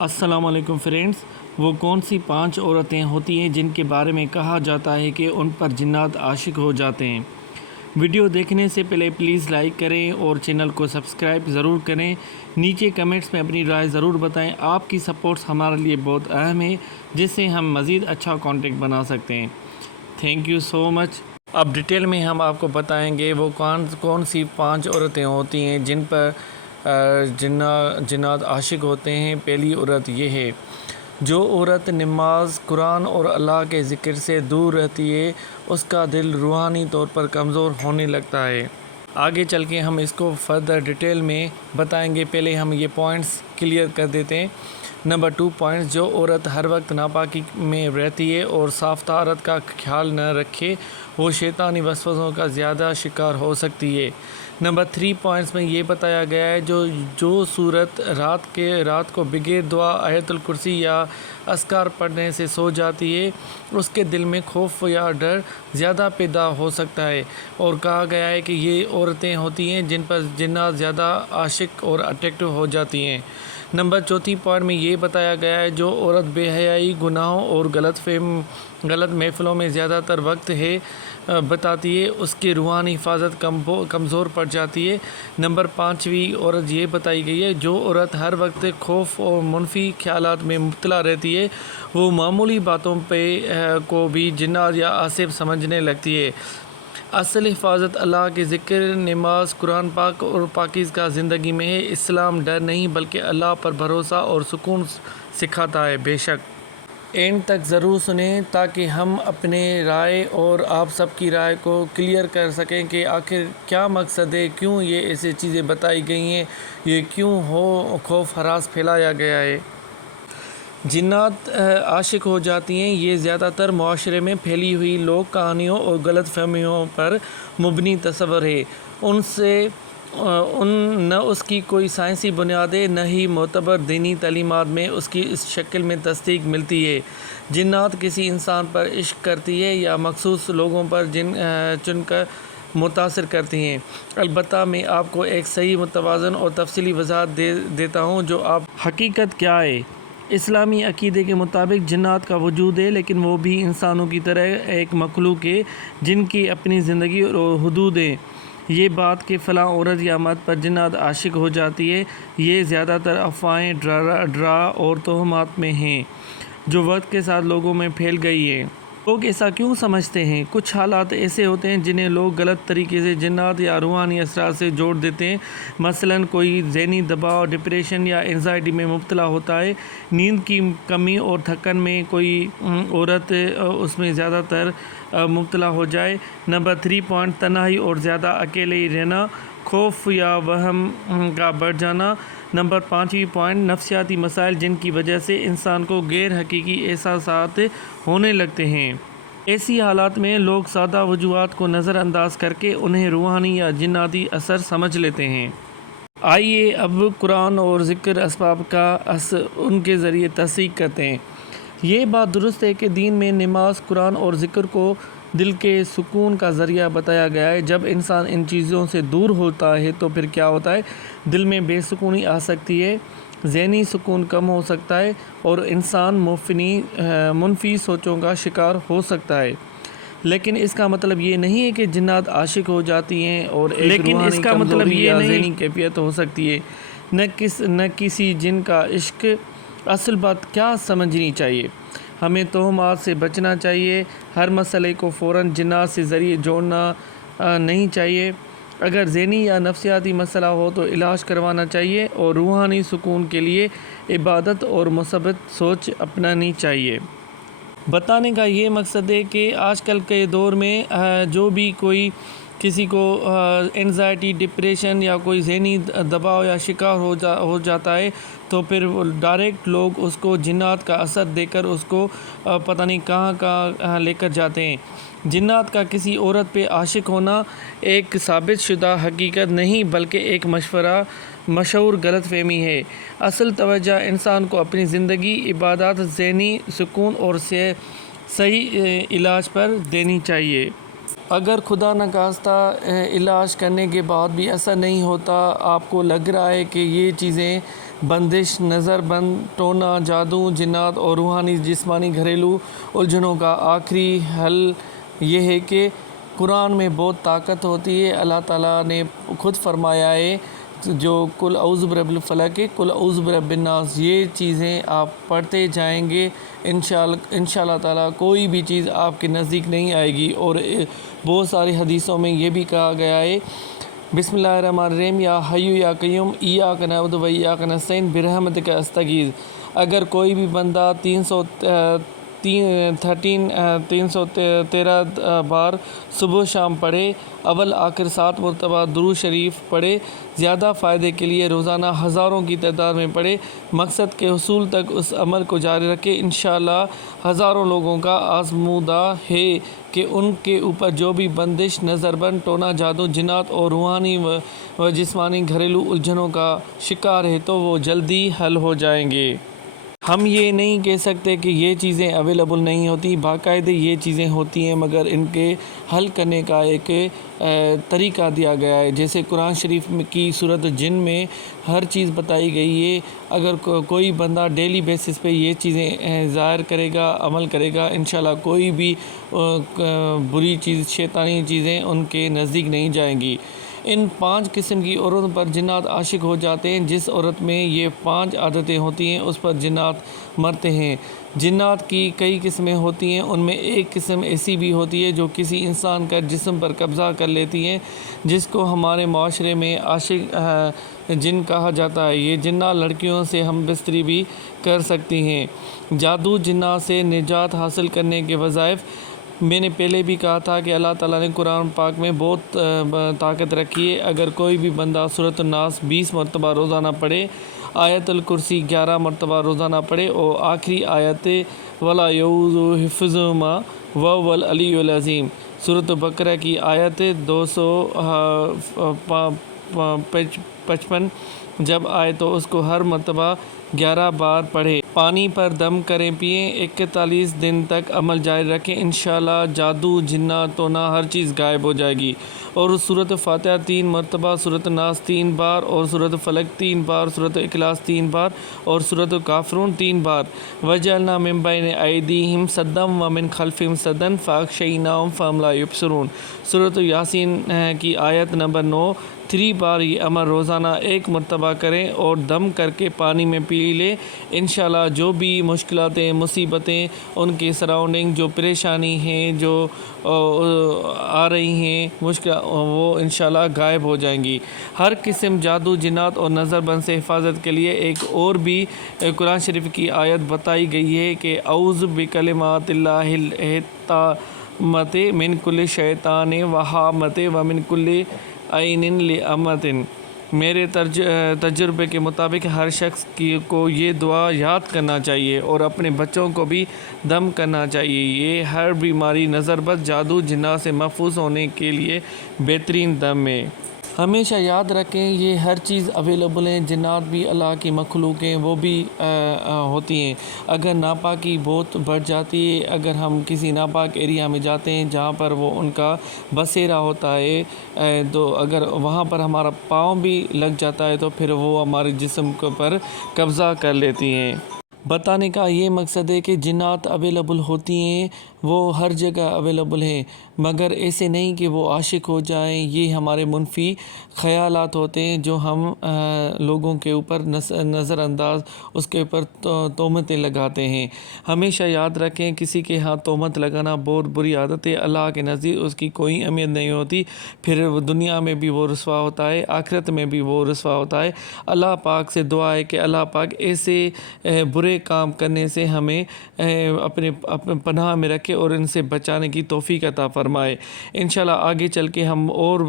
السلام علیکم فرینڈز، وہ کون سی 5 عورتیں ہوتی ہیں جن کے بارے میں کہا جاتا ہے کہ ان پر جنات عاشق ہو جاتے ہیں؟ ویڈیو دیکھنے سے پہلے پلیز لائک کریں اور چینل کو سبسکرائب ضرور کریں۔ نیچے کمنٹس میں اپنی رائے ضرور بتائیں۔ آپ کی سپورٹس ہمارے لیے بہت اہم ہے، جس سے ہم مزید اچھا کانٹینٹ بنا سکتے ہیں۔ تھینک یو سو مچ۔ اب ڈیٹیل میں ہم آپ کو بتائیں گے وہ کون سی 5 عورتیں ہوتی ہیں جن پر جنات عاشق ہوتے ہیں۔ پہلی عورت یہ ہے، جو عورت نماز، قرآن اور اللہ کے ذکر سے دور رہتی ہے، اس کا دل روحانی طور پر کمزور ہونے لگتا ہے۔ آگے چل کے ہم اس کو فردر ڈیٹیل میں بتائیں گے، پہلے ہم یہ پوائنٹس کلیئر کر دیتے ہیں۔ نمبر 2 پوائنٹس، جو عورت ہر وقت ناپاکی میں رہتی ہے اور صاف طہارت کا خیال نہ رکھے، وہ شیطانی وسوسوں کا زیادہ شکار ہو سکتی ہے۔ نمبر 3 پوائنٹس میں یہ بتایا گیا ہے، جو صورت رات کو بغیر دعا، آیت الکرسی یا اذکار پڑھنے سے سو جاتی ہے، اس کے دل میں خوف یا ڈر زیادہ پیدا ہو سکتا ہے، اور کہا گیا ہے کہ یہ عورتیں ہوتی ہیں جن پر جنات زیادہ عاشق اور اٹریکٹو ہو جاتی ہیں۔ نمبر 4 پوائنٹ میں یہ بتایا گیا ہے، جو عورت بے حیائی، گناہوں اور غلط محفلوں میں زیادہ تر وقت بتاتی ہے، اس کی روحانی حفاظت کمزور پڑ جاتی ہے۔ نمبر 5ویں عورت یہ بتائی گئی ہے، جو عورت ہر وقت خوف اور منفی خیالات میں مبتلا رہتی ہے، وہ معمولی باتوں کو بھی جنات یا عاصف سمجھنے لگتی ہے۔ اصل حفاظت اللہ کے ذکر، نماز، قرآن پاک اور پاکیزگی زندگی میں ہے۔ اسلام ڈر نہیں بلکہ اللہ پر بھروسہ اور سکون سکھاتا ہے۔ بے شک اینڈ تک ضرور سنیں تاکہ ہم اپنے رائے اور آپ سب کی رائے کو کلیئر کر سکیں کہ آخر کیا مقصد ہے، کیوں یہ ایسی چیزیں بتائی گئی ہیں، یہ کیوں خوف ہراس پھیلایا گیا ہے۔ جنات عاشق ہو جاتی ہیں، یہ زیادہ تر معاشرے میں پھیلی ہوئی لوک کہانیوں اور غلط فہمیوں پر مبنی تصور ہے۔ نہ اس کی کوئی سائنسی بنیاد ہے، نہ ہی معتبر دینی تعلیمات میں اس کی اس شکل میں تصدیق ملتی ہے۔ جنات کسی انسان پر عشق کرتی ہے یا مخصوص لوگوں پر چن کر متاثر کرتی ہیں۔ البتہ میں آپ کو ایک صحیح، متوازن اور تفصیلی وضاحت دیتا ہوں جو آپ حقیقت کیا ہے۔ اسلامی عقیدے کے مطابق جنات کا وجود ہے، لیکن وہ بھی انسانوں کی طرح ایک مخلوق ہے جن کی اپنی زندگی اور حدود ہیں۔ یہ بات کہ فلاں عورت یا مرد پر جنات عاشق ہو جاتی ہے، یہ زیادہ تر افواہیں، ڈرا اور توہمات میں ہیں، جو وقت کے ساتھ لوگوں میں پھیل گئی ہیں۔ لوگ ایسا کیوں سمجھتے ہیں؟ کچھ حالات ایسے ہوتے ہیں جنہیں لوگ غلط طریقے سے جنات یا روحانی اثرات سے جوڑ دیتے ہیں۔ مثلاً کوئی ذہنی دباؤ، ڈپریشن یا اینزائٹی میں مبتلا ہوتا ہے، نیند کی کمی اور تھکن میں کوئی عورت اس میں زیادہ تر مبتلا ہو جائے۔ نمبر 3 پوائنٹ، تنہائی اور زیادہ اکیلے رہنا، خوف یا وہم کا بڑھ جانا۔ نمبر 5 پوائنٹ، نفسیاتی مسائل جن کی وجہ سے انسان کو غیر حقیقی احساسات ہونے لگتے ہیں۔ ایسی حالات میں لوگ سادہ وجوہات کو نظر انداز کر کے انہیں روحانی یا جناتی اثر سمجھ لیتے ہیں۔ آئیے اب قرآن اور ذکر اسباب کا ان کے ذریعے تصدیق کرتے ہیں۔ یہ بات درست ہے کہ دین میں نماز، قرآن اور ذکر کو دل کے سکون کا ذریعہ بتایا گیا ہے۔ جب انسان ان چیزوں سے دور ہوتا ہے تو پھر کیا ہوتا ہے؟ دل میں بے سکونی آ سکتی ہے، ذہنی سکون کم ہو سکتا ہے اور انسان منفی سوچوں کا شکار ہو سکتا ہے۔ لیکن اس کا مطلب یہ نہیں ہے کہ جنات عاشق ہو جاتی ہیں اور ایک روحانی کمزوری یا ذہنی کیفیت ہو سکتی ہے۔ نہ کسی جن کا عشق۔ اصل بات کیا سمجھنی چاہیے؟ ہمیں توہمات سے بچنا چاہیے، ہر مسئلے کو فوراً جنات سے ذریعے جوڑنا نہیں چاہیے۔ اگر ذہنی یا نفسیاتی مسئلہ ہو تو علاج کروانا چاہیے اور روحانی سکون کے لیے عبادت اور مثبت سوچ اپنانی چاہیے۔ بتانے کا یہ مقصد ہے کہ آج کل کے دور میں جو بھی کوئی کسی کو اینزائٹی، ڈپریشن یا کوئی ذہنی دباؤ یا شکار ہو جاتا ہے تو پھر ڈائریکٹ لوگ اس کو جنات کا اثر دے کر اس کو پتہ نہیں کہاں لے کر جاتے ہیں۔ جنات کا کسی عورت پہ عاشق ہونا ایک ثابت شدہ حقیقت نہیں بلکہ ایک مشہور غلط فہمی ہے۔ اصل توجہ انسان کو اپنی زندگی، عبادات، ذہنی سکون اور صحیح علاج پر دینی چاہیے۔ اگر خدا نخواستہ علاج کرنے کے بعد بھی اثر نہیں ہوتا، آپ کو لگ رہا ہے کہ یہ چیزیں بندش، نظر بند، ٹونا، جادو، جنات اور روحانی جسمانی گھریلو الجھنوں کا آخری حل یہ ہے کہ قرآن میں بہت طاقت ہوتی ہے۔ اللہ تعالیٰ نے خود فرمایا ہے جو قل اعوذ برب الفلق، قل اعوذ برب الناس، یہ چیزیں آپ پڑھتے جائیں گے انشاءاللہ تعالیٰ کوئی بھی چیز آپ کے نزدیک نہیں آئے گی۔ اور بہت ساری حدیثوں میں یہ بھی کہا گیا ہے بسم اللہ الرحمن الرحیم، یا حی یا قیوم ایاک نعبد و ایاک نستعین برحمتک استغیث۔ اگر کوئی بھی بندہ 313 بار صبح شام پڑھے، اول آخر 7 مرتبہ درود شریف پڑھے، زیادہ فائدے کے لیے روزانہ ہزاروں کی تعداد میں پڑھے، مقصد کے حصول تک اس عمل کو جاری رکھے، انشاءاللہ ہزاروں لوگوں کا آزمودہ ہے کہ ان کے اوپر جو بھی بندش، نظر بند، ٹونا، جادو، جنات اور روحانی و جسمانی گھریلو الجھنوں کا شکار ہے تو وہ جلدی حل ہو جائیں گے۔ ہم یہ نہیں کہہ سکتے کہ یہ چیزیں اویلیبل نہیں ہوتی، باقاعدہ یہ چیزیں ہوتی ہیں، مگر ان کے حل کرنے کا ایک طریقہ دیا گیا ہے۔ جیسے قرآن شریف کی سورۃ جن میں ہر چیز بتائی گئی ہے۔ اگر کوئی بندہ ڈیلی بیسس پہ یہ چیزیں ظاہر کرے گا، عمل کرے گا، انشاءاللہ کوئی بھی بری چیز، شیطانی چیزیں ان کے نزدیک نہیں جائیں گی۔ ان 5 قسم کی عورتوں پر جنات عاشق ہو جاتے ہیں۔ جس عورت میں یہ 5 عادتیں ہوتی ہیں اس پر جنات مرتے ہیں۔ جنات کی کئی قسمیں ہوتی ہیں، ان میں ایک قسم ایسی بھی ہوتی ہے جو کسی انسان کا جسم پر قبضہ کر لیتی ہے، جس کو ہمارے معاشرے میں عاشق جن کہا جاتا ہے۔ یہ جنات لڑکیوں سے ہم بستری بھی کر سکتی ہیں۔ جادو جنات سے نجات حاصل کرنے کے وظائف میں نے پہلے بھی کہا تھا کہ اللہ تعالیٰ نے قرآن پاک میں بہت طاقت رکھی ہے۔ اگر کوئی بھی بندہ سورۃ الناس 20 مرتبہ روزانہ پڑھے، آیت الکرسی 11 مرتبہ روزانہ پڑھے اور آخری آیت وَلَا يَؤُودُهُ حِفْظُهُمَا وَهُوَ الْعَلِيُّ الْعَظِيمُ، سورۃ بقرہ کی آیت 255 جب آئے تو اس کو ہر مرتبہ 11 بار پڑھے۔ پانی پر دم کریں پئیں، 41 دن تک عمل جاری رکھیں، انشاءاللہ جادو، جنات، ٹونا ہر چیز غائب ہو جائے گی۔ اور سورۃ فاتحہ 3 مرتبہ، سورۃ الناس 3 بار اور سورۃ فلق 3 بار، سورۃ اخلاص 3 بار اور سورۃ کافرون 3 بار۔ وَجَعَلْنَا مِن بَيْنِ أَيْدِيهِمْ سَدًّا وَمِن خَلْفِهِمْ سَدًّا فَأَغْشَيْنَاهُمْ فَهُمْ لَا يُبْصِرُونَ، سورۃ یاسین کی آیت نمبر 9۔ 3 بار یہ عمل روزانہ 1 مرتبہ کریں اور دم کر کے پانی میں پی لیں، انشاءاللہ جو بھی مشکلاتیں، مصیبتیں، ان کے سراؤنڈنگ جو پریشانی ہیں، جو آ رہی ہیں وہ انشاءاللہ غائب ہو جائیں گی۔ ہر قسم جادو، جنات اور نظر بند سے حفاظت کے لیے ایک اور بھی قرآن شریف کی آیت بتائی گئی ہے کہ اعوذ بکلمات اللہ التامۃ من کل شیطان وہامۃ ومن کل عین لامۃ۔ میرے تجربے کے مطابق ہر شخص کو یہ دعا یاد کرنا چاہیے اور اپنے بچوں کو بھی دم کرنا چاہیے۔ یہ ہر بیماری، نظر بد، جادو، جنات سے محفوظ ہونے کے لیے بہترین دم ہے۔ ہمیشہ یاد رکھیں یہ ہر چیز اویلیبل ہیں۔ جنات بھی اللہ کی مخلوق ہیں، وہ بھی ہوتی ہیں۔ اگر ناپاکی بہت بڑھ جاتی ہے، اگر ہم کسی ناپاک ایریا میں جاتے ہیں جہاں پر وہ ان کا بسیرا ہوتا ہے، تو اگر وہاں پر ہمارا پاؤں بھی لگ جاتا ہے تو پھر وہ ہمارے جسم پر قبضہ کر لیتی ہیں۔ بتانے کا یہ مقصد ہے کہ جنات اویلیبل ہوتی ہیں، وہ ہر جگہ اویلیبل ہیں، مگر ایسے نہیں کہ وہ عاشق ہو جائیں۔ یہ ہمارے منفی خیالات ہوتے ہیں جو ہم لوگوں کے اوپر نظر انداز، اس کے اوپر تہمتیں لگاتے ہیں۔ ہمیشہ یاد رکھیں کسی کے ہاں تہمت لگانا بہت بری عادت ہے۔ اللہ کے نزدیک اس کی کوئی اہمیت نہیں ہوتی، پھر دنیا میں بھی وہ رسوا ہوتا ہے، آخرت میں بھی وہ رسوا ہوتا ہے۔ اللہ پاک سے دعا ہے کہ اللہ پاک ایسے برے کام کرنے سے ہمیں اپنے پناہ میں رکھے اور ان سے بچانے کی توفیق عطا فرمائے۔ انشاءاللہ آگے چل کے ہم اور